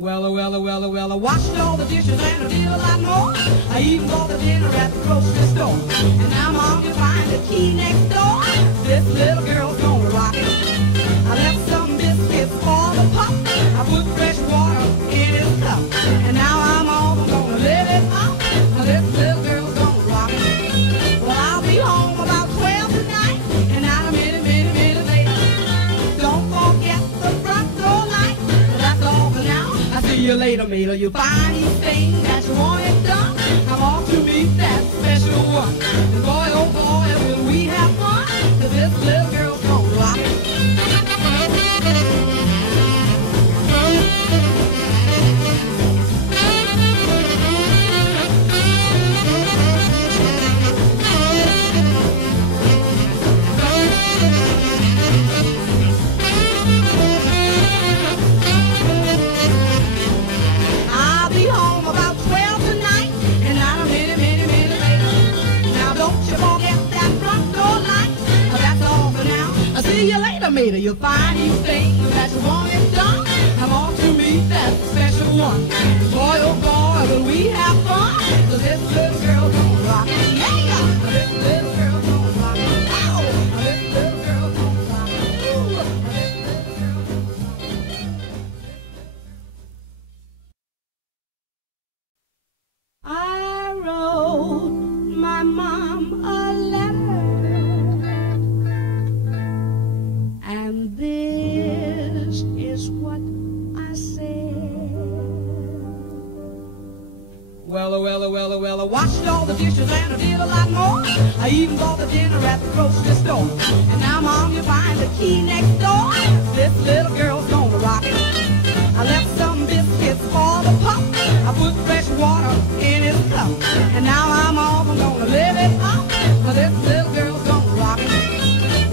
Well, I washed all the dishes and I did a lot more. I even bought the dinner at the grocery store. And now Mom can find the key next door. This little girl's gonna rock it. I left some biscuits for the pup. I put fresh water in his cup. And now I'm all gonna live it up. This little girl's gonna rock it. Well, I'll be home about 12 tonight. And not a minute later. Don't forget the front door light. That's all for now. I'll see you later, Mila. You'll find these things that you wanted done. I'm off to meet that special one. And boy, oh boy, will we have fun. 'Cause this little girl's gonna rock it. I'll be home about 12 tonight, and not a minute later. Now don't you forget that front door light. That's all for now. I'll see you later, Mater. You'll find these things that you wanted done. I'm off to meet that special one. Boy, oh boy, will we have fun. 'Cause this little girl's gonna rock it. Yeah! This little girl's gonna rock it. Oh! This little girl's gonna rock it. Ooh! This little girl's gonna rock it. I wrote my mom a letter, and this is what I said. Well, I washed all the dishes and I did a lot more. I even bought the dinner at the grocery store. And now, Mom, you find the key next door. This little girl's gonna rock it. I left some biscuits for the pup. I put fresh water in his cup. And now I'm off, I'm gonna live it up. For this little girl's gonna rock it.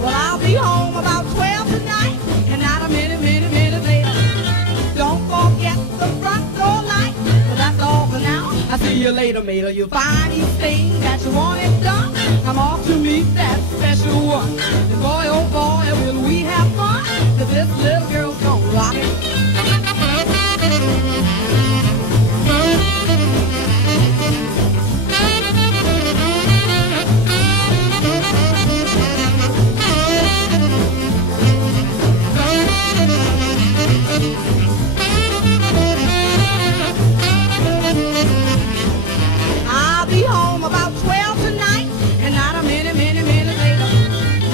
Well, I'll be home about 12 tonight. And not a minute later. Don't forget the front door light. But that's all for now. I'll see you later, Mater. You'll find these things that you wanted done. I'm off to meet that special one. And boy, oh boy, will we have fun. 'Cause this little girl's gonna rock it. I'll be home about 12 tonight, and not a minute later.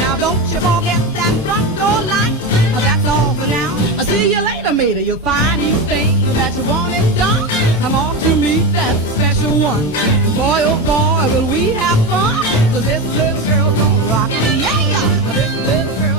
Now don't you forget that front door light. That's all for now. I'll see you later, Mater. You'll find these things that you wanted done. I'm off to meet that special one. Boy, oh boy, will we have fun. 'Cause this little girl's gonna rock it. Yeah! This little girl